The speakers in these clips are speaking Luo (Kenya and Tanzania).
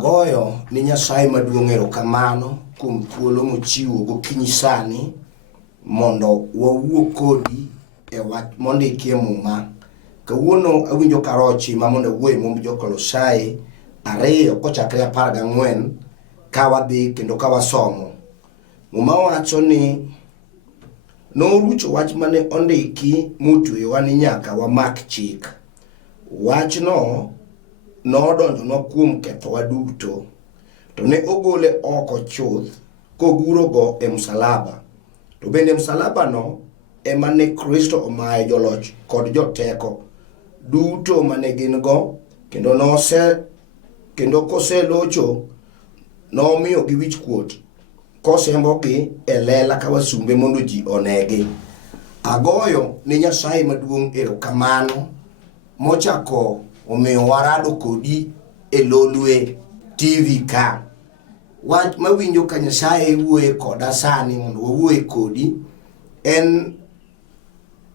Agoyo ni Nyasaye maduong' erokamano kuom thuolo mochiwo gokinyi sani mondo wawuo kodi e wach mondiki e Muma. Kawuono awinjo karochi ma mondo wuoye momb Jo-Kolosaia 2 kochakre 14 ka wadhi kendo ka wasomo. Muma wacho ni norucho wach mane ondiki motweyowa ni nyaka wamak chik. Wachno nodonjonwa kuom kethowa duto, to ne ogole oko chuth kogurogo e msalaba. To bende msalabano ema ne Kristo omaye joloch kod joteko duto mane gin go, kendo koselocho nomiyo gi wich kuot kosembogi e lela ka wasumbe mondo ji onegi. Agoyo ni Nyasaye maduong' erokamano mochako omiyo warado kodi e Lolwe TV ka. Wach mawinjo ka Nyasaye wuoye koda sani mondo wawuoye kodi en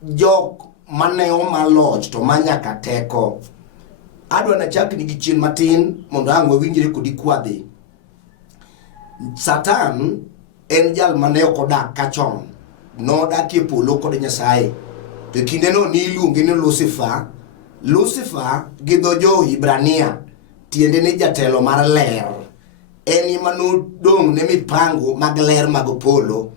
jok mane Omaa Loch to manyaka Teko. Adwa nachakni gi chien matin mondo ang' wawinjre kodi kwadhi. Satan en jal mane ok odak kachon, nodakie polo kod Nyasaye. To kindeno ni iluonge ni Lucifer. Lucifer gi dho Jo-Hibrania tiende ni jatelo mar ler. En ema nodong' ne mipango mag ler mag polo.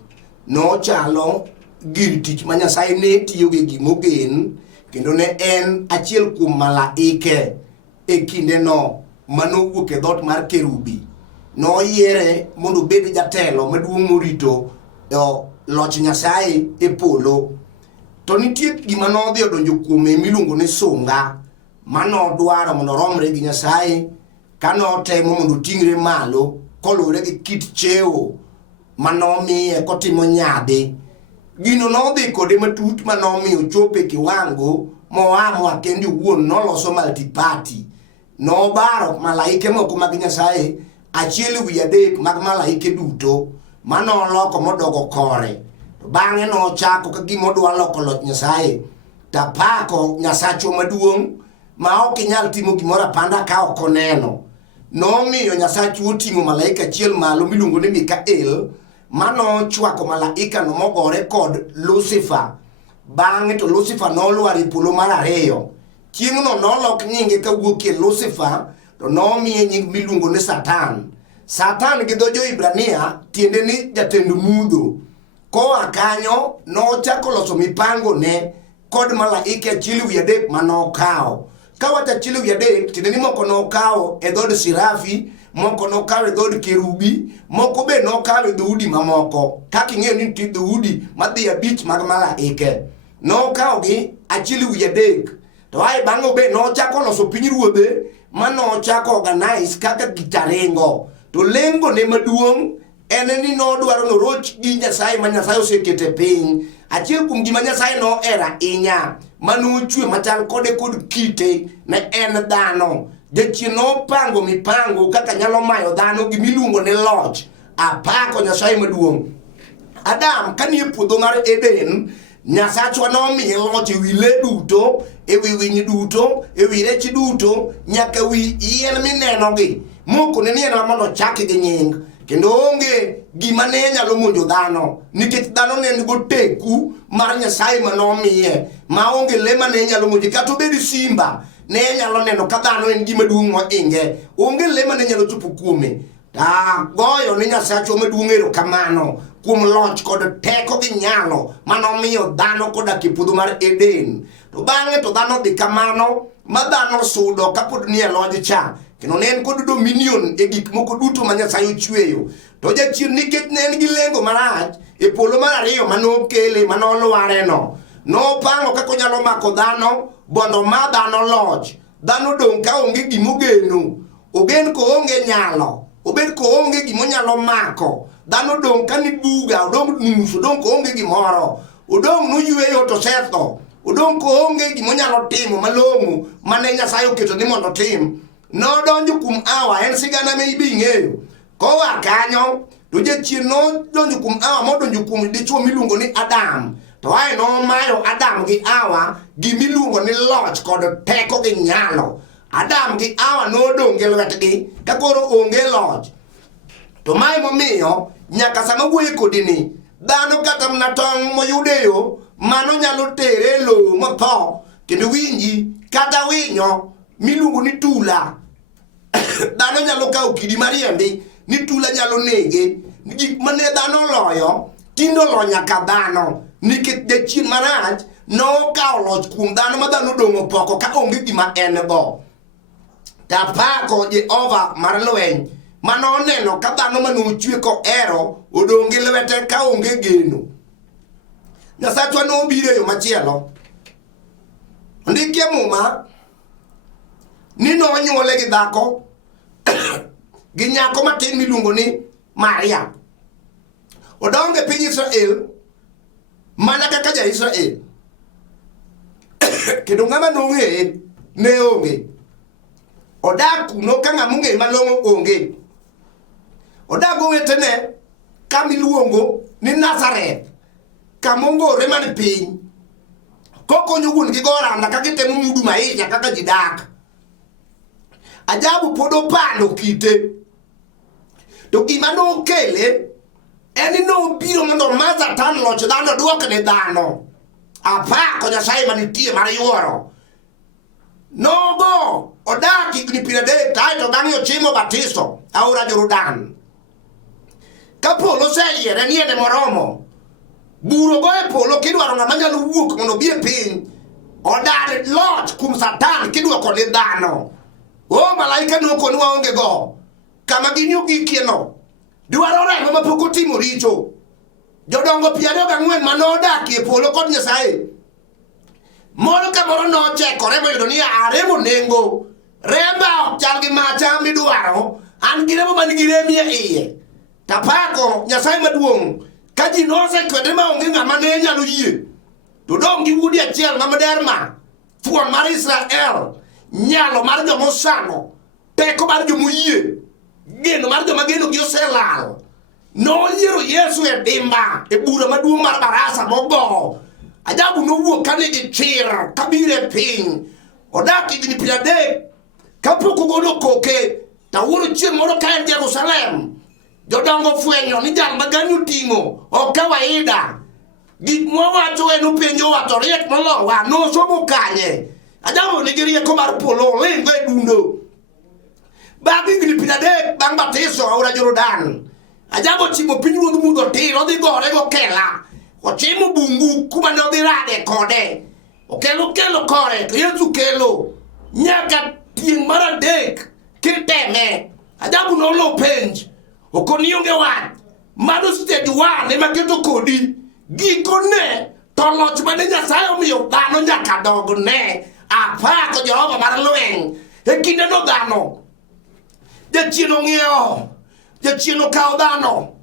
Nochalo gir tich ma Nyasaye ne tiyo gi gimogen, kendo ne en achiel kuom malaike e kindeno manowuok e dhot mar kerubi. Noyiere mondo obed jatelo maduong' morito loch Nyasaye e polo. To nitie gima nodhi odonjo kuome miluongo ni sunga, manodwaro mondo romre gi Nyasaye kanotemo mondo ting're malo kolure gi kit cheo manomiye kotimo nyadhi. Gino nodhi kode matut manomiyo chope kiwango moamua kende wuon noloso multiparty. Nobaro malaike moko mag Nyasaye achiel wi 3 mag malaike duto manoloko modogo kore. Bang'e nochako ka gima odwa loko loch Nyasaye, tapako Nyasachwa maduong' ma ok inyal timo gimoro apanda ka ok oneno. Nomiyo Nyasachwa oting'o malaika achiel malo miluongo ni Mikael, manochwako malaika no mogore kod Lucifer. Bang'e to Lucifer nolwar e polo mar 2. Chieng'no nolok nyinge kawuok e Lucifer to nomiye nying miluongo ni Satan. Satan gi dho Jo-Hibrania tiende ni jatend mudho. Koa kanyo nochako loso mipango ne kod malaike achiel wi 3 manokawo. Ka wach achiel wi 3 tiende ni moko nokawo e dhod sirafi, moko nokawo e dhod kerubi, moko be nokawo e dhoudi mamoko. Kaka ing'eyo ni nitie dhoudi madhi 5 mag malaike. Nokawo gi achiel wi 3. To ae bang'e be nochako loso pinyruodhe manochako organize kaka gitaringo. To lengo ne maduong' en ni nodwaro noroch gi Nyasaye ma Nyasaye osekete piny. Achiel kuom gima Nyasaye no era inya manochwe machal kode kod kite ne en dhano. Jachien nopango mipango kaka nyalo mayo dhano gimiluongo ni loch. Apako Nyasaye maduong'. Adam kanie puodho mar Eden, Nyasachwa nomiye loch ewi le duto, ewi winy duto, ewi rech duto, nyaka wi yien minenogi. Moko ne en mondo chaki gi nying. Kendo onge gima ne nyalo monjo dhano, nikech dhano ne nigo teku mar Nyasaye manomiye, ma onge le mane nyalo monje. Kata obed simba ne nyalo neno ka dhano en gima duong' moinge. Onge le mane nyalo chopo kuome. Goyo ni Nyasachwa maduong' erokamano kuom loch kod teko gi nyalo manomiyo dhano kodak e puodho mar Eden. To bang'e to dhano dhi kamano ma dhano sudo kapod nie lony cha, kendo ne en kod dominion e gik moko duto ma Nyasaye ochweyo. To jachien nikech ne en gi lengo marach e polo mar 2 manokele manolware no, nopango kaka onyalo mako dhano bondo ma dhano loch. Dhano dong' ka onge gimogeno, ogen ko onge nyalo, obed ko onge gimonyalo mako. Dhano dong' ka ni buga, odong' nus, odong' ko onge gimoro, odong' noyweyo to setho, odong' ko onge gimonyalo timo malong'o mane Nyasaye oketo ni mondo tim. Nodonjo kuom Hawa, en sigana me ibi ng'eyo. Koa kanyo to jachien nodonjo kuom Hawa modonjo kuom dichuo miluongo ni Adam. To ae nomayo Adam gi Hawa gimiluongo ni loch kod teko gi nyalo. Adam gi Hawa nodong' gi lwetgi ka koro onge loch. To mae momiyo nyaka sama wuoye kodi ni dhano kata mna tong' moyude yo mano nyalo tere lo motho kendo winji kata winyo miluongo ni tula dhano nyalo kawo kidi mariembi ni tula nyalo nege. Gik mane dhano loyo tindo lo nyaka dhano nikech jachien marach nokawo loch kuom dhano ma dhano dong'o poko ka onge gima en go. Tapako Jehova mar lweny manoneno ka dhano manochwe ko ero odong' gi lwete ka onge geno. Nyasachwa nobiro yo machielo. Ndike Muma ni nonyuole gi dhako gi nyako matin miluongo ni Maria. Odonge piny Israel mana kaka ja Israel. Kendo ng'ama nong'eye ne onge. Odak kuno ka ng'ama ong'eye malong'o onge. Odak owetene kamiluongo ni Nazareth, kamongore man piny. Kokonyo wuon gi goranda ka gitemo mudu maisha kaka ji dak. Ajabu pod opando kite. To gima nokele en ni nobiro mondo ma Satan loch dhano duok ne dhano. Apako Nyasaye manitie mar yuoro. Nogo odak higni 30 kaeto bang'e ochimo batiso aora Jordan. Ka polo oseyiere ni ene moromo, buro go e polo kidwaro ng'ama nyalo wuok mondo bi e piny odar loch kuom Satan kidwoko ne dhano. O malaika nokoni waonge go kama ginyo gikieno dwaro remo mapok otimo richo. Jodongo 24 manodakie polo kod Nyasaye moro ka moro nochekore moyudo ni aremo nengo remba ok chal gi macha midwaro, an gi remo man gi remi e iye. Tapako Nyasaye maduong' ka ji nosekwede maonge ng'ama ne nyalo yie, to dong' gi wuodi achiel ng'ama derma, thuon mar Israel, nyalo mar jomosano, teko mar jomoyie, geno mar joma geno gi oselal. Noyiero Yesu e dimba e bura maduong' mar barasa mogo. Ajabu nowuok ka nigi chir kabire piny. Odak higni 30 kapok ogolo koke. Tawuoro chieng' moro ka en Jerusalem, jodongo fwenyo ni jal magani oting'o ok kawaida. Gik mowacho en openjo wato riek molowa nosomo kanye. Ajabu nigi rieko mar polo lingo e dundo. Bang' higni 30 bang' batiso aora Jordan, ajabu chimo pinyruodh mudho tir odhi gore gokela. Ochimo bungu kuma ne odhi rade kode. Okelo kore to Yesu kelo nyaka tieng' mar adek kiteme. Ajabu nolo penj. Okoni onge wat. Mano stage 1 ema keto kodi. Gikone to loch mane Nyasaye omiyo dhano nyaka dogne. Apako Jehova mar lweny. E kinde no dhano jachien ong'iewo, jachien okawo dhano,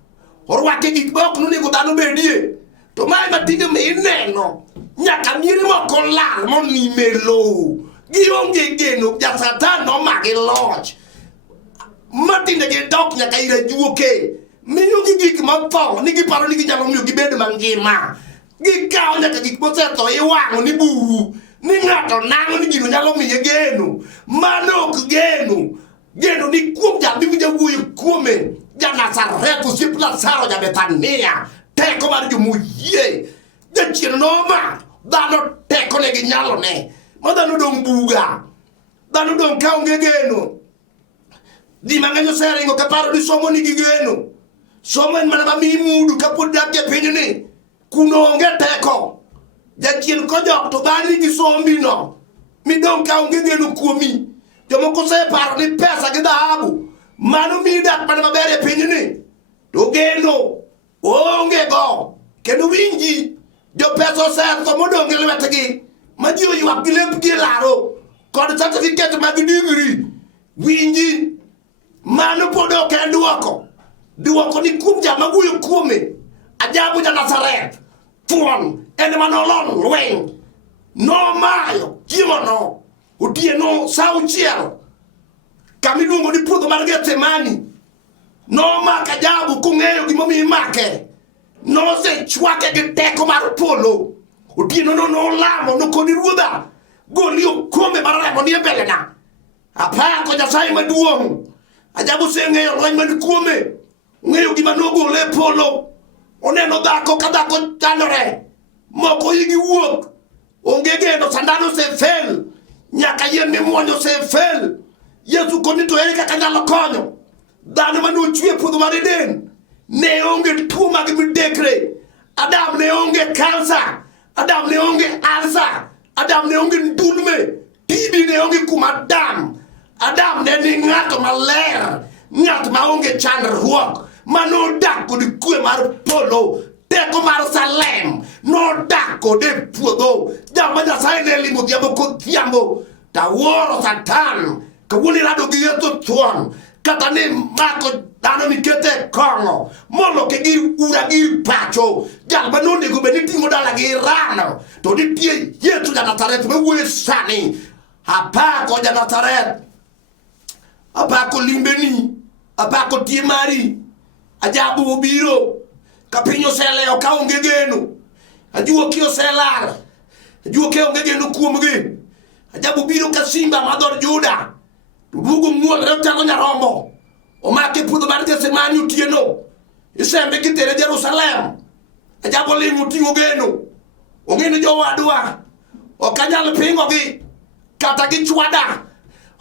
orwake gik mok nonego dhano bedie. To mae matinde mineno nyaka mieri moko lal monime lowo gionge geno. Ja Satan nomagi loch matinde gidok nyaka ira juoke, miyo gi gik matho ni giparo ni ginyalo miyo gibed mangima. Gikawo nyaka gik mosetho iwang'o ni buru ni ng'ato nang'o ni gino nyalo miye geno. Mano ok geno. Geno ni kuom jadhi jawuoyo kuome ja Nazareth osiep Lazaro ja Bethania. Teko mar jomoyie jachien noma dhano teko ne ginyalo ne ma dhano dong' buga, dhano dong' ka onge geno. Di mang'eny oseringo kaparo ni somo nigi geno. Somo en mana mamiyi mudu kapod dak e piny ni kuno onge teko. Jachien kojok to dhani gi sombi no midong' ka onge geno kuomi. Jomoko separo ni pesa gi dhahabu mano miyi dak mana maber e piny ni, to geno onge go. Kendo winji, jo pesa osetho modong' e lwetgi ma ji oywak gi lepgi e laro kod certificate mag degree. Winji, mano pod ok en duoko. Duoko ni kuom jama wuoyo kuome. Ajabu ja Nazareth, thuon en manolon lweny, nomayo chiemono otieno sa 6 kamiluongo ni puodho mar Gethsemani. Nomako ajabu kong'eyo gimomiyo imake. Nosechwake gi teko mar polo. Otieno no nolamo nokoni ruodha goli okombe mar remo ni e mbelena. Apako Nyasaye maduong'. Ajabu seng'eyo lweny man kuome. Ng'eyo gima nogole e polo. Oneno dhako ka dhako chandore. Moko igi wuok. Onge geno sandano se fel. Nyaka yien mimuonyo se fel. Yesu koni to ere kaka nyalo konyo. Dhano manu chwe puodho mar Eden. Ne onge tuo mag midekre. Adam ne onge kansa. Adam ne onge alsa. Adam ne onge ndulme. Tibi ne onge kumadam. Adam ne ni ng'ato maler. Ng'at ma onge chandruok. Mano dak kod kwe mar polo. Teko mar Salem. No dak kod e puodho. Jama Nyasaye ne limo dhiambo kod dhiambo. Taworo Satan. Kawuni rado gi Yesu thuon. Kata ni mako dhano mikete kongo. Molo ke gir ura gir pacho. Jal manone go beni tingo dala gi rano. To nitie Yesu ja Nazaret mewuoyo sani. Apako ja Nazaret. Apako limbeni. Apako tie mari. Ajabu obiro. Kapinyo seleo ka onge geno. Ajuoki oselar. Ajuoki onge geno kuomgi. Ajabu biro ka simba madhor Juda. Tudugo muol retako nyarombo. Omake puodho mar Gethsemane otieno. Isembe kitere Jerusalem. Ajabu limo tingo geno. Ong'eni jowadwa. Okanyal pingogi. Kata gi chwada.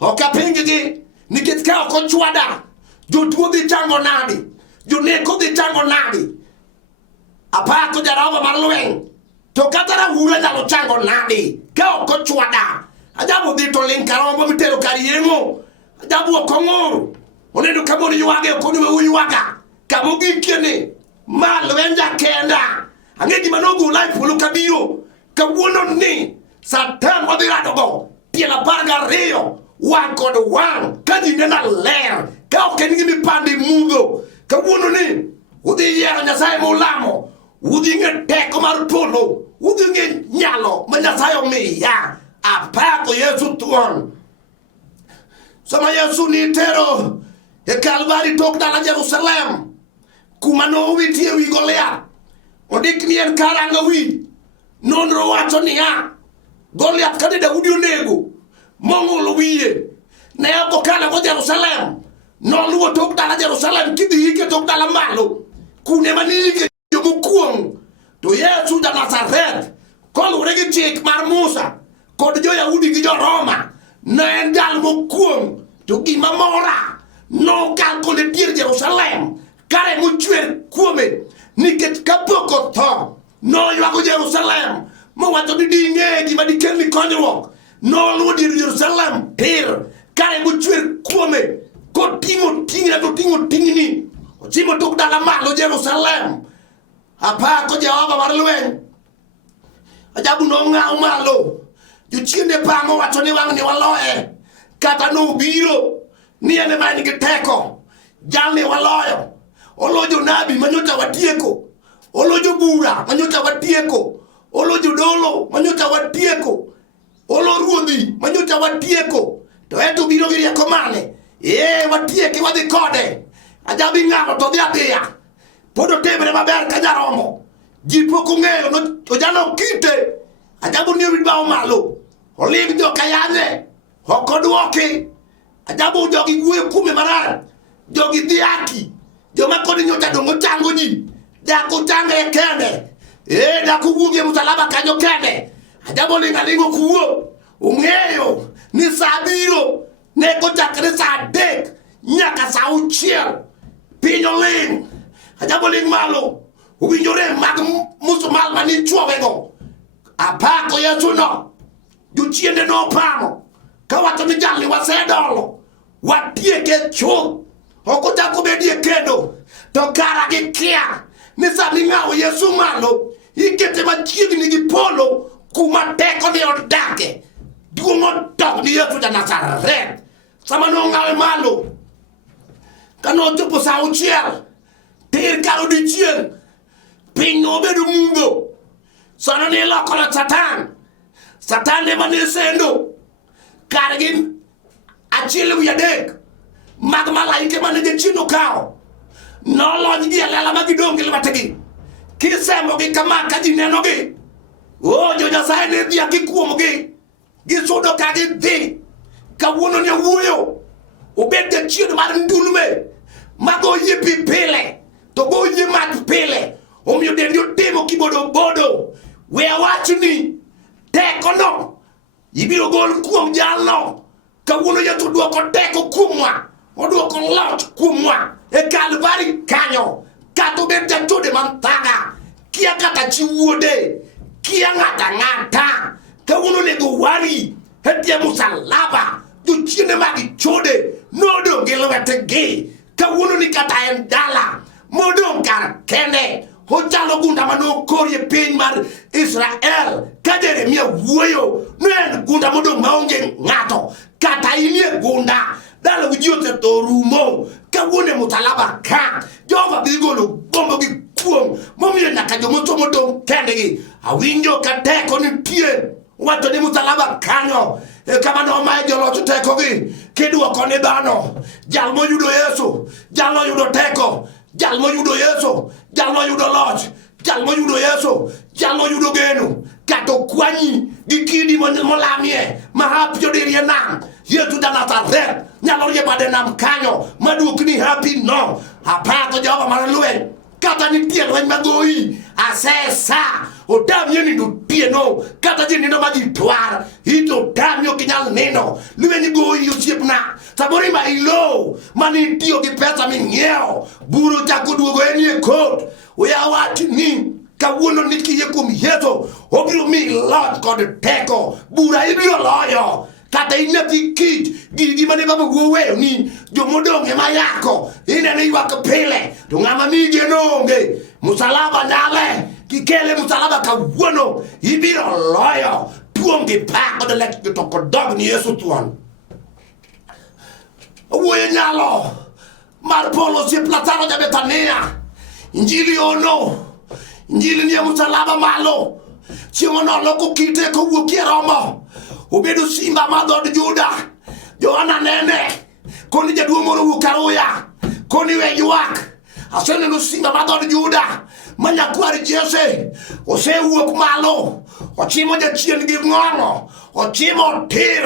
Okapinggi. Nikech ka ok ochwada. Jotuo dhi chango nadi. Joneko dhi chango nadi. Apako jaramba mar lweny. To kata rahura nyalo chango nadi. Ka ok ochwada. Ajabu dhi to ling karombo mitero kar yeng'o. Ajabu okong'oro. Onedo kamoro ywage okoni ma uywaga. Kamogikieni. Ma lwenja kenda. Ang'e gima nogola e polo kabiro. Kawuono ni Satan wadhi radogo. Pien 12. Wang kod wang. Ka ji nena ler. Ka ok en gimi pande mudho. Kawuono ni udhi yiero Nyasaye molamo. Udhi ng'e teko mar polo. Udhi ng'e nyalo ma Nyasaye omiya. Apako Yesu thuon. Sama Yesu ni tero e Kalvari tok dala Jerusalem. Kuma no witie wi Goliath. Odik ni en karanga wi. Nonro wacho niya. Goliath kane Daudi onego. Mong'olo wiye. Ne ok okalo go Jerusalem. Noluwo tok dala Jerusalem kidhi ike tok dala malo. Kune manike yo mokuong. To Yesu ja Nazaret. Kolure gi chik mar Musa. Kod jo Yahudi gi jo Roma. Ne en jal mokuong. To gima mora. No kal kode dier Jerusalem. Kare mochwer kuome. Nikech kapok otho. No ywago Jerusalem. Mowacho ni ding'e gima dikel ni konyruok. No luwo dier Jerusalem tir. Kare mochwer kuome. Koting'o ting'e to ting'o ting'ni. Ochimo tok dala malo Jerusalem. Apako Jehova mar lweny. Ajabu nong'aw malo. Jochiende pango wacho ni wang' ni waloye. Kata nobiro. Ni ene ma nigi teko. Jalni waloyo. Olojo nabi manyocha watieko. Olojo bura manyocha watieko. Olojo dolo manyocha watieko. Olo ruodhi manyocha watieko. To eto biro gi rieko mane. Watieki wadhi kode. Ajabu ng'ato to dhi adhiya. Pod otemre maber ka jaromo. Ji pok ong'eyo ojalo kite. Ajabu ni wi bao malo. Olig jo kayane. Okodwoki. Ajabu jogi wuoyo kume marach. Jogi dhiaki. Joma kodi nyocha dongo chango ji. Dako change kende. Dako wuogi msalaba kanyo kende. Ajabu lingalingo kuwo. Ung'eyo ni saa biro. Neko chakre saa 3 nyaka saa 6. Pinyo ling. Ajabu ling malo. Uwinjore mag musumal mani chuowego. Apako Yesu no. Jochiende no pamo. Kawacho ni jalni wasedolo. Watieke chuth. Okochako bedie kendo. To kara gi kia. Ni sani ng'awo Yesu malo. Ikete machiegni gi polo. Kuma teko ni odake. Duong'o tok ni Yesu ja Nazaret. Sama nong'awe malo. Kanochopo saa 6. Tir kar odiochieng'. Piny nobedo mudho. Sana ni lokore Satan. Satan ema ne sendo. Kargi 1 mag malaike mane jachien kao. Nolony gi alela magidong' gi lwetgi. Kisembo gi kama ka ji nenogi. Jo Nyasaye ne dhiaki kuomgi. Gisudo ka gidhi. kawuono ne wuoyo obed jachien mar ndulme mago yipi pile to go yie mat pile omiyo dendi otimo kibodo we awachni teko no ibiro gol kuom jalno kawuono Yesu duoko teko kuomwa oduoko loch kuomwa e Kalvari kanyo kata obed jachode manthaga kia kata chiwuode kia ng'ata kawuono nego wari hetie musalaba jochiende magi chode nodong gi lwetegi kawuono ni kata en dala modong kar kende ochalo gunda manokorie piny mar Israel ka Jeremia wuoyo no en gunda modong maonge ng'ato kata inie gunda dala ji osetho rumo kawuono musalaba ka Jehova biro golo gombo gi kuom momiyo nyaka jomosomo dong kendegi awinjo ka teko nitie wato ni musalaba kanyo kama no ma joloch teko gi kiduoko ni dhano jal moyudo Yesu jal moyudo teko jal moyudo Yesu jal moyudo loch jal moyudo Yesu jal moyudo geno kato kwanyi gi kidi molamie mahapyo dirie nam Yesu da Nazareth nyalo rie bade nam kanyo maduokni happy no apako Jehova mar lweny kata nitie lweny magoi asesa odamye ni dutieno kata jinindo magitwar ito damyo kinyal neno lweny goi osiepna sabori ma ilo mani tiyo gi pesa ming'iewo buro chako duogo enie kot oyawachni kawuono ni kiyie kuom Yesu obiro mi loch kod teko bura ibiro loyo kata inathi kich gigi mane baba wuoweyo ni jomodong' ema yako inene ywak pile to ng'ama mige nonge musalaba nyale kikele musalaba kawuono ibiro loyo tuom gi pak kod lek to kodog ni Yesu thuon wuoyo nyalo mar polo si platano ja Bethania injili ono injili ni musalaba malo chieng' ono loko kite kowuokie Romo obedo simba madhod Juda Johana nene koni jaduong' moro wuok aruya koni we ywak aseneno simba madhod Juda manyakwar Jesse osewuok malo ochimo jachien gi ng'ong'o ochimo tir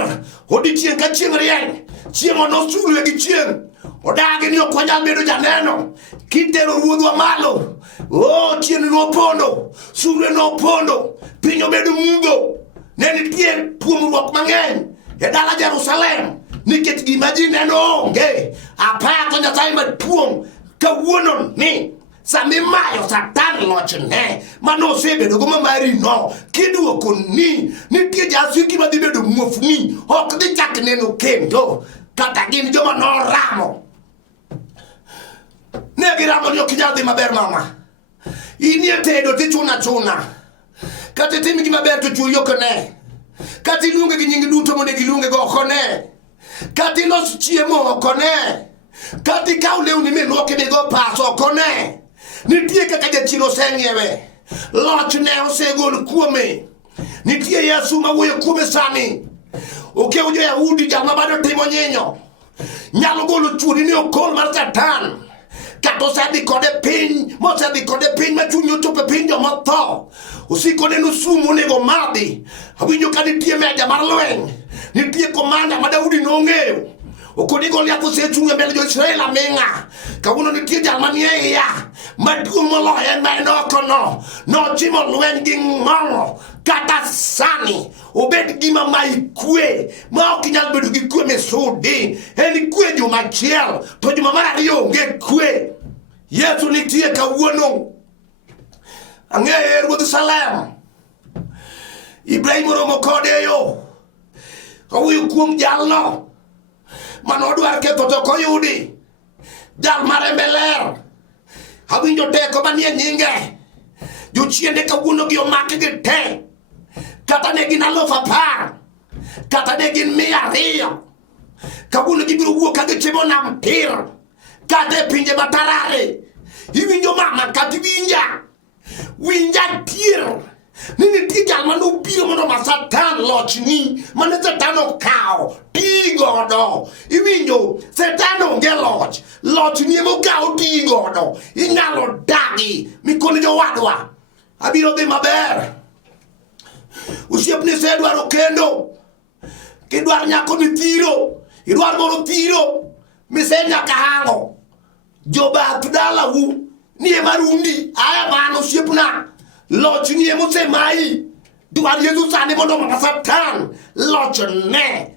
odiochieng' ka chieng' rieny chiemo nosulwe gi chieng' odagi ni okwanyal bedo janeno kitero ruodhwa malo chien nopondo sulwe nopondo piny obedo mudho ne nitie puomruok mang'eny e dala Jerusalem nikech gima ji neno onge apako Nyasaye maduong' kawuono ni samimayo Satan lochne manosebedo go mamari no kiduoko ni nitie jasiki madhi bedo muofni ok dhi chak neno kendo kata gin joma noramo ne giramo ni ok nyal dhi maber mama inie tedo tichuna kata tim gima ber to chuyo kone kata iluonge gi nying duto mondo giluonge go kone kata ilos chiemo kone kata ikaw lewni miluoke go paso kone nitie kaka jachiro oseng'iewe loch ne osegol kuome nitie Yesu mawuoyo kuome sani okewo jo-Yahudi jama bado timo nyinyo nyalo golo chuori ni okol mar Satan kata osedhi kode piny ma chunye ochopo e piny joma tho osiko neno sumu onego madhi awinjo ka nitie meja mar lweny nitie komanda ma Daudi nong'eyo okoni Goliath osechung' e mbele jo-Israel aming'a kawuono nitie jal manie iya maduong' moloyo en ma en okono nochimo lweny gi ng'ong'o kata sani obed gima ma ikwe ma ok inyal bedo gi kwe misudi en kwe juma achiel to juma mar ariyo onge kwe Yesu nitie kawuono ang'eye Ruodh Salem Ibrahim oromo kode yo owuoyo kuom jalno manodwar ketho to koyudi jal marembe ler awinjo teko manie nyinge jochiende kawuono gi omake gi te kata ne gin 10,000 kata ne gin 200 kawuono gibiro wuok ka gichimo nam tir kata e pinje matarare iwinjo mama kata winja tier ni nitie jal manobiro mondo ma Satan lochni mane Satan okawo tigodo iwinjo Satan onge lochni emokawo tigodo inyalo dagi mikoni jowadwa abiro dhi maber osiepni sedwaro kendo kidwar nyako ni thiro, idwar moro thiro, misenya kahango. Jobath dalau nie marundi, aya mano siepna. Loch nie mose mai. Dwar Yesu sani mondo ma Satan loch ne.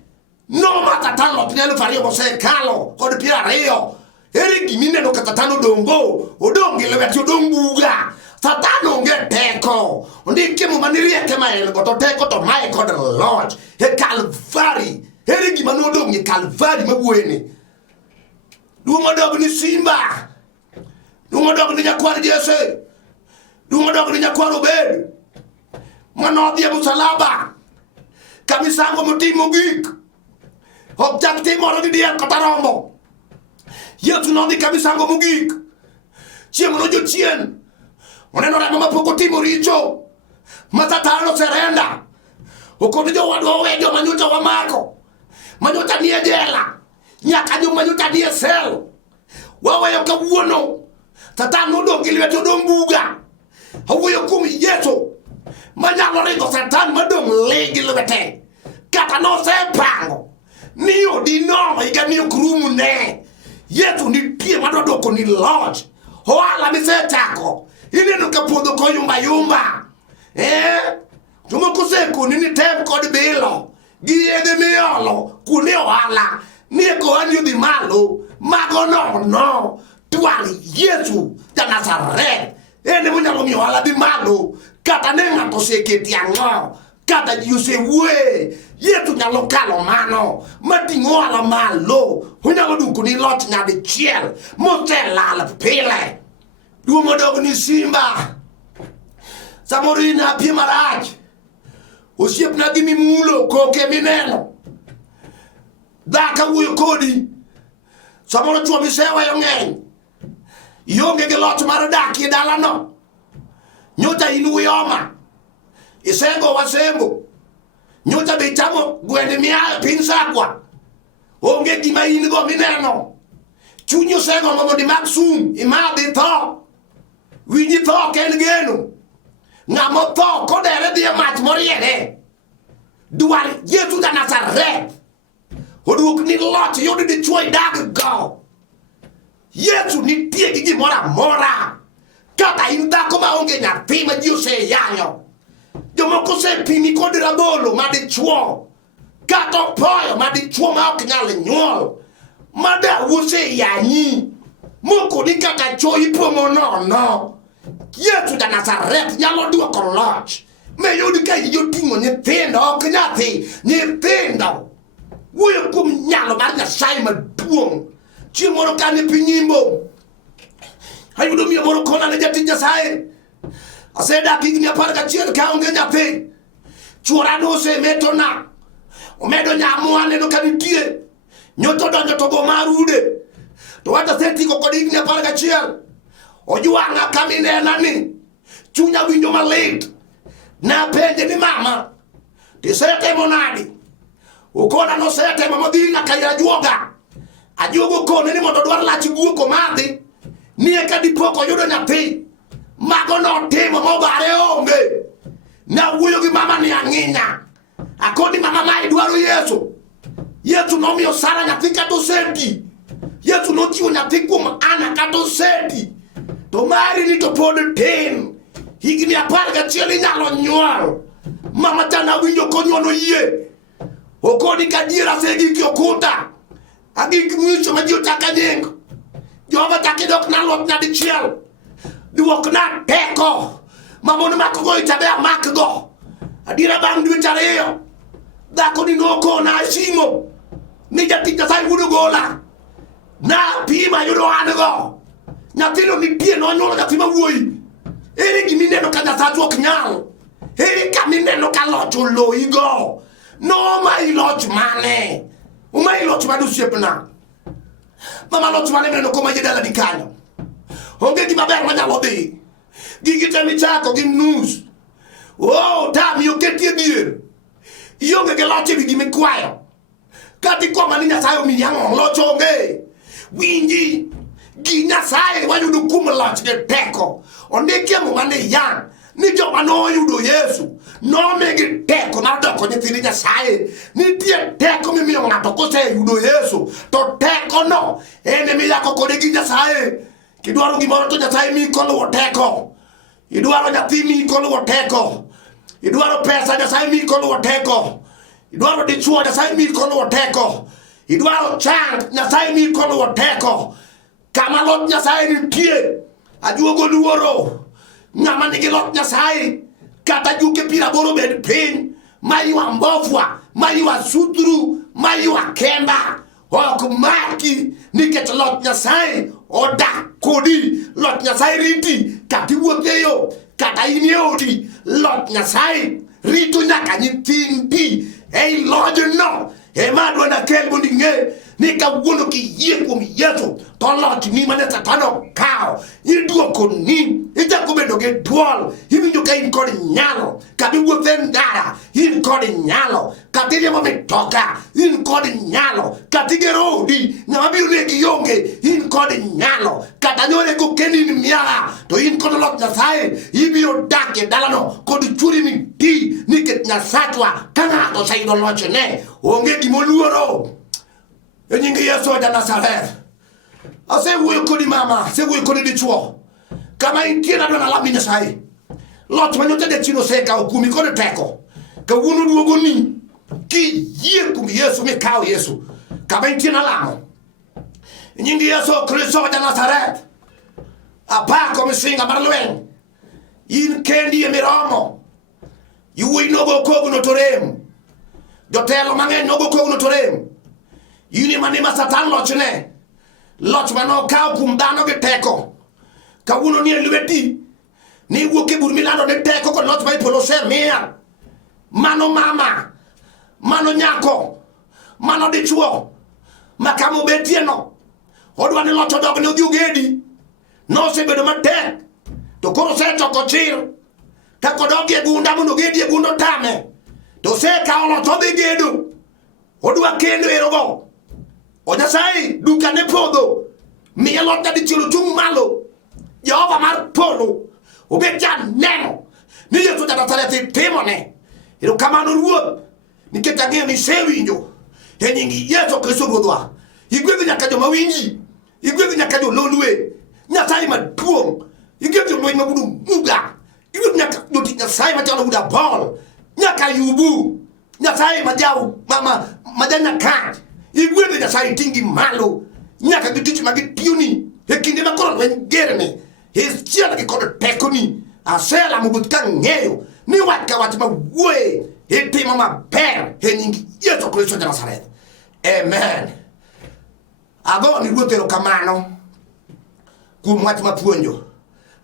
No ma Satan loch ne fario mose kalo kod pira reyo. Ere gimine no katatano dongo, odongi lewati odonguga. Satan onge teko. Ondike mo manirie kema en goto teko to mai kod loch. He Calvary. Ere gimano odongi Calvary mabuene. Dumo dog ni Simba. Dumo dog ni nyakwar Jesse. Dumo dog ni nyakwar Obed. Manodhi musalaba. Kamisango mutimo gik. Objekti moro di dia kotarombo. Yetu nodhi kamisango mugik. Chieng no jochien. Oneno remo mapoko timo richo. Matatano serenda. Okoni jo wadwa wejo manyuta wamako. Manyuta nie jela. Nyaka nyo manyuta nie sel. Waweyo kawuono. Tatano dongi lweto dombuga. Haweyo kumi Yesu. Manyalo ringo Satan madong legi lwete. Kata no se pango. Niyo di no iga niyo krumu ne. Yesu ni pie madodoko ni lodge. Hoala mi se tako. Ini nuka pudo ko yumba. Tumo kuse kuni ni tem kod bilo. Giede miolo. Kuni hoala. Niye ko anyo di malo. Mago no. Tuali Yesu da Nazaret. Ene munyalo mi hoala di malo. Kata nenga to se ketiango. Kata yuse we. Yetu nyalo kalo mano. Mati ngoala malo. Hunyalo duku ni lot nyade chiel. Mote lala pele. Dumo dogo ni Simba. Samorina pie maraj. Osiep na gimi mulo koke mineno. Daka uyo kodi. Samoro chua misewa yongeng. Yonge ke lot maradaki dala no. Nyota inu yoma. Isengo wasembo. Nyota betamo gwende miya pinsakwa. Onge gima inigo mineno. Chunyo sengo mamo di maksum. Ima di tho. Winyi tho ken geno. Ngamo tho kodere diye mat moriere. Duar Yesu da Nazaret. Hoduk ni lot yodi di choi dag go. Yesu ni tie gigi mora. Kata inda koma onge nyathi ma Dio se yanyo. Jomoko se pimi kod rabolo ma di chuo. Kata poyo ma di chuo ma ok nyal nyuol. Mada wuse yanyi. Moko ni kaka choi pomo no. Yesu da Nazaret nyalo duoko loch. Me yodi ka yotingo nyithindo ok nyathi. Nyithindo. Wuyo kum nyalo mar Nyasaye maduong'. Chieng' moro kane pinyimbo. Ayudo miyo moro kona ne jatij Nyasaye. Asedak higni 11 ka onge nyathi. Chuora no osemetona. Omedo nyamwane no kanitie. Nyoto donjo to go marude. To wata setiko kod higni 11. Ojuanga kaminena ni. Chunya winjo malit. Na penje ni mama. Tisetemo nadi. Ukona no setemo modhinga kaya juoga. Ajuogo kone ni mondo dwar lach guoko madhi. Nie ka dipoko yudo nyathi. Mago no timo mobare onge. Na wuyo gi mama ni ang'inya. Akoni mama mai dwaro Yesu. Yesu no miyo Sara nyathi kato senti. Yesu no chiwo nyathi kuom Ana kato senti. To mari ni to pod tin. Higni 11 inyalo nyuol. Mama tana winjo konyono yie. Okoni kadiera segi kiokuta. Agik mwisho maji utaka nyingo. Jehova takidok na lot na dichiel. Duok na teko. Mamoni makogo itabea makogo. Adira bang dwe tareyo. Dako ni noko na asimo. Nija tika sai wudu gola. Na pima yudo anago. Nyatino ni pie no anyola katima wuoi. Eri gimine no kanya satu oknyal. Eri kamine no kalocho loigo. No ma iloch mane. Uma iloch madu siepna. Mama loch mane no koma jedala di kanyo. Onge di maber manyalo di. Gigite mi chako gi news. Oh, tam yo ketie bier. Yonge ke loche bi gimi kwayo. Kati koma ni Nyasaye mi yango locho onge. Winji gi Nyasaye wayudu kum loch de teko. Onde kiemo mane yang. ni joma no yudo Yesu no megi teko mar doko nyithindi Nyasaye. Nitie teko mimiyo ng'ato kose yudo Yesu, to teko no ene miyako kode gi Nyasaye. Kidwaro gimoro to Nyasaye mi koluwo teko. Idwaro nyathi mi koluwo teko. Idwaro pesa Nyasaye mi koluwo teko. Idwaro dichuo Nyasaye mi koluwo teko. Idwaro chang Nyasaye mi koluwo teko. Kama lot Nyasaye nitie, ajuogo luoro. Ng'ama nigi lot Nyasaye, kata juke pira boro bed piny, maywa mbofwa, maywa sutru, maywa kemba, ok maki, nikech lot Nyasaye odak kodi. Lot Nyasaye riti, kati wuothe yo, kata inie odi. Lot Nyasaye rito nyaka nyithindi. Ei lojo no, ema adwana kel mondo ing'e ni kawuono kiyie kuom Yesu, to loch ni mane Satano kao, iduoko ni, ichako bedo gi duol, iwinjo ka in kod nyalo, kata iwuothe ndara, in kod nyalo, kata iriembo mitoka, in kod nyalo, kata igero odi, ng'ama biro negi ionge, in kod nyalo, kata nyore gokendi in miaha, to in kod loch Nyasaye, ibiro dak e dalano kod chuori miti, nikech Nyasachwa ka ng'ato oseyudo lochne, onge gimoluoro. E nying Yesu wa Nazareth. Asewuoyo kodi mama, asewuoyo kodi dichuo. Kama intie na dwana lamni Nyasaye. Lot manyote de chino seka okumi kodi teko. Kawuono duogo ni ki yie kum Yesu mi kao Yesu. Kama intie na lamo. E nying Yesu Kristo wa Nazareth. Apako misinga mar lweny. In kendi e miromo. Yuwi nogo kogu no torem. Jotelo mang'eny nogo kogu no torem. Yuni manima Satan lochne. Loch mano kao kum dhano gi teko. Kawuono ni e lweti. Ni wuok e bur milando ni teko kod loch ma ipolo osemiya. Mano mama, mano nyako, mano dichuo, ma kama obetie no, odwa ni loch odog ni odhi ogedi. No osebedo matek, to koro osechoko chir. Ka kodogi e gunda mondo ogedi e gundo tame, to osekawo loch odhi gedo. Odwa kendo erogo. O Nyasaye duka ne podho, miye lot dichielo chung malo. Jehova mar polo obed janeno ni Yesu ja Nazareth timone. Erokamano Ruoth, nikech ang'eyo ni isewinjo. E nying Yesu Kristo Ruodhwa, igwedho nyaka joma winji, igwedho nyaka jo-Lolwe, Nyasaye maduong', igwedho jolweny mabudu muga, igwedho nyaka jotich Nyasaye machalo buda bol, nyaka yubu, Nyasaye majanyakach, igwedho Nyasaye tingi malo, nyaka gitich magitioni, e kinde makoro lweny gerne, chiel gi kod tekoni. Aselamo Ruoth ka ng'eyo ni wach ka wach mawuoye itimo maber e nying Yesu Kristo ja Nazareth. Amen. Ago ni Ruoth erokamano kuom wach mapuonjo.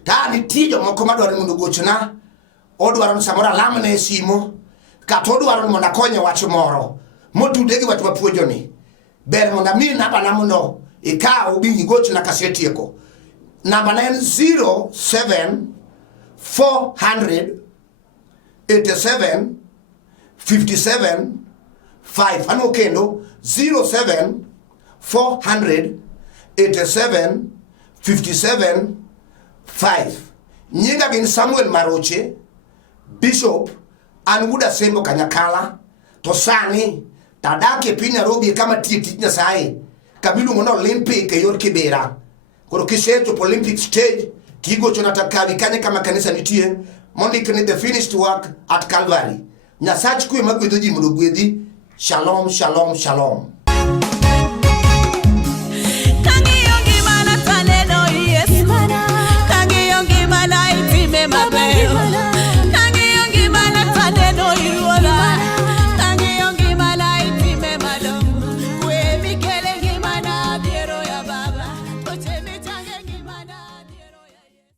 Ta nitie jomoko madwaro mondo gochna, odwaro ni samoro alamne e simo, kata odwaro ni mondo akonye wach moro motude gi wach mapuonjo ni. Ber mondo ami nambana mondo ikaw bi igochna kasetieko. Namba na en 07-487-57-5. Ano kendo 07-487-57-5. Nyinga gin Samuel Maroche, Bishop, an wuda Sembo Kanyakala, to sani tadake piny Nairobi kama tiyo tich Nyasaye, kabiluongo ni Olympic e yor Kibera. Koro kisechopo Olympic stage, tigocho natakawi kanye kama kanisa nitie, mondik ni the finished work at Calvary. Nyasach kwe magwedho ji mondo gwedhi. Shalom, shalom, shalom.